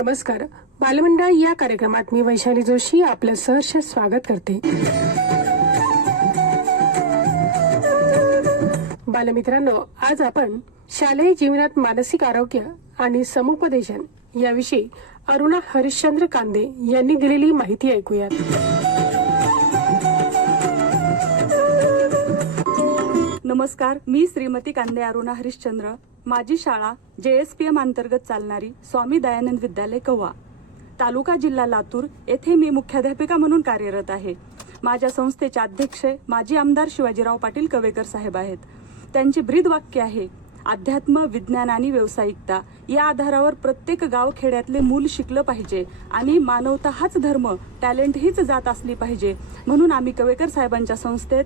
नमस्कार. बालमंडळ या कार्यक्रमात मी वैशाली जोशी आपलं सहर्ष स्वागत करते. बालमित्रांनो, आज आपण शालेय जीवनात मानसिक आरोग्य आणि समुपदेशन याविषयी अरुणा हरिश्चंद्र कांदे यांनी दिलेली माहिती ऐकूयात. नमस्कार, मी श्रीमती कांदे अरुणा हरिश्चंद्र. माझी शाळा JSPM अंतर्गत चालणारी स्वामी दयानंद विद्यालय कव्वा, तालुका जिल्हा लातूर येथे मी मुख्याध्यापिका म्हणून कार्यरत आहे. माझ्या संस्थेचे अध्यक्ष माजी आमदार शिवाजीराव पाटील कवेकर साहेब आहेत. त्यांचे ब्रीदवाक्य आहे, अध्यात्म, विज्ञान आणि व्यावसायिकता या आधारावर प्रत्येक गाव खेड्यातले मूल शिकलं पाहिजे आणि मानवता हाच धर्म, टॅलेंट हीच जात असली पाहिजे. म्हणून आम्ही कवेकर साहेबांच्या संस्थेत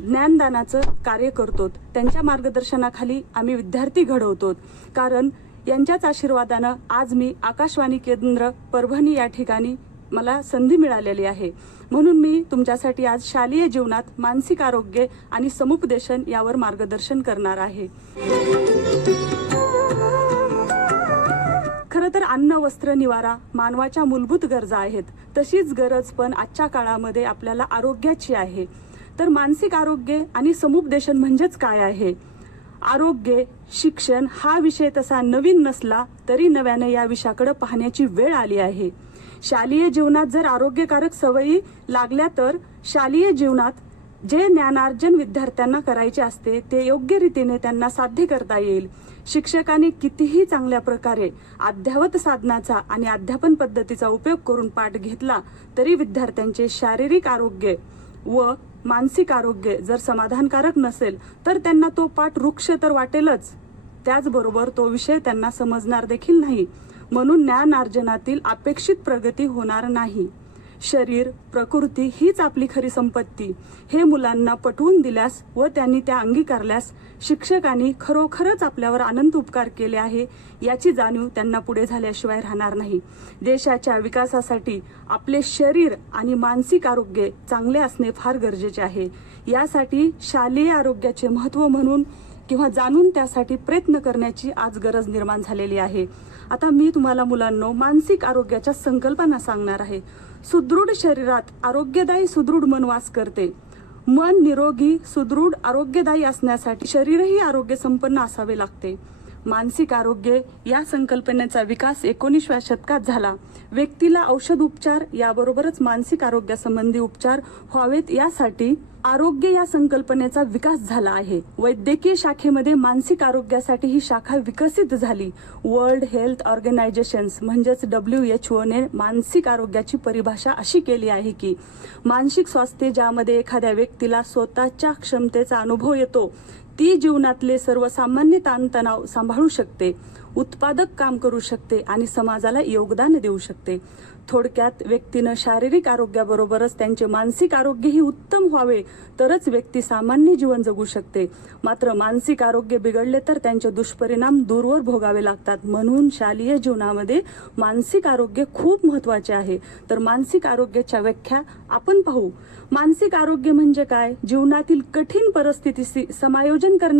ज्ञानदानाचं कार्य करतो. त्यांच्या मार्गदर्शनाखाली आम्ही विद्यार्थी घडवतो. कारण यांच्याच आशीर्वादानं आज मी आकाशवाणी केंद्र परभणी या ठिकाणी मला संधी मिळालेली आहे. म्हणून मी तुमच्यासाठी आज शालेय जीवनात मानसिक आरोग्य आणि समुपदेशन यावर मार्गदर्शन करणार आहे. खरं तर अन्न, वस्त्र, निवारा मानवाच्या मूलभूत गरजा आहेत. तशीच गरज पण आजच्या काळामध्ये आपल्याला आरोग्याची आहे. तर मानसिक आरोग्य आणि समुपदेशन म्हणजेच काय आहे? आरोग्य, शिक्षण हा विषय तसा नवीन नसला तरी नव्याने या विषयाकडे पाहण्याची वेळ आली आहे. शालेय जीवनात जर आरोग्यकारक सवयी लागल्या तर शालेय जीवनात जे ज्ञानार्जन विद्यार्थ्यांना करायचे असते ते योग्य रीतीने त्यांना साध्य करता येईल. शिक्षकांनी कितीही चांगल्या प्रकारे अद्ययावत साधनाचा आणि अध्यापन पद्धतीचा उपयोग करून पाठ घेतला तरी विद्यार्थ्यांचे शारीरिक आरोग्य व मानसिक आरोग्य जर समाधानकारक नसेल तर त्यांना तो पाठ वृक्ष तर वाटेलच, त्याचबरोबर तो विषय त्यांना समजणार देखील नाही. म्हणून ज्ञानार्जनातील अपेक्षित प्रगती होणार नाही. शरीर, प्रकृती हीच आपली खरी संपत्ती हे मुलांना पटवून दिल्यास व त्यांनी त्या अंगीकारल्यास शिक्षकांनी खरोखरच आपल्यावर अनंत उपकार केले आहे याची जाणीव त्यांना पुढे झाल्याशिवाय राहणार नाही. देशाच्या विकासासाठी आपले शरीर आणि मानसिक आरोग्य चांगले असणे फार गरजेचे आहे. यासाठी शालेय आरोग्याचे महत्त्व म्हणून किंवा जाणून त्यासाठी प्रयत्न करण्याची आज गरज निर्माण झालेली आहे. आता मी तुम्हाला मुलांनो मानसिक आरोग्याच्या संकल्पना सांगणार आहे. सुदृढ शरीरात आरोग्यदायी सुदृढ मन वास करते. मन निरोगी, सुदृढ, आरोग्यदायी असण्यासाठी शरीरही आरोग्य संपन्न असावे लागते. मानसिक आरोग्य या संकल्पनेचा विकास 19व्या शतकात झाला. व्यक्तीला औषध उपचार याबरोबरच मानसिक आरोग्यासंबंधी उपचार व्हावेत यासाठी आरोग्य या संकल्पनेचा विकास झाला आहे. वैद्यकीय शाखेमध्ये मानसिक आरोग्यासाठी ही शाखा विकसित झाली. वर्ल्ड हेल्थ ऑर्गनायझेशन्स म्हणजेच WHO ने मानसिक आरोग्याची परिभाषा अशी केली आहे की मानसिक स्वास्थ्य ज्यामध्ये एखाद्या व्यक्तीला स्वतःच्या क्षमतेचा अनुभव येतो, ती जीवनातले सर्वसामान्य ताणतणाव सांभाळू शकते, उत्पादक काम करू शकते आणि समाजाला योगदान देऊ शकते. थोडक्यात व्यक्तीनं शारीरिक आरोग्याबरोबरच त्यांचे मानसिक आरोग्यही उत्तम व्हावे तरच व्यक्ती सामान्य जीवन जगू शकते. मात्र मानसिक आरोग्य बिघडले तर त्यांचे दुष्परिणाम दूरवर भोगावे लागतात. म्हणून शालेय जीवनामध्ये मानसिक आरोग्य खूप महत्त्वाचे आहे. तर मानसिक आरोग्याच्या व्याख्या आपण पाहू. मानसिक आरोग्य म्हणजे काय? जीवनातील कठीण परिस्थितीशी समायोजन करणे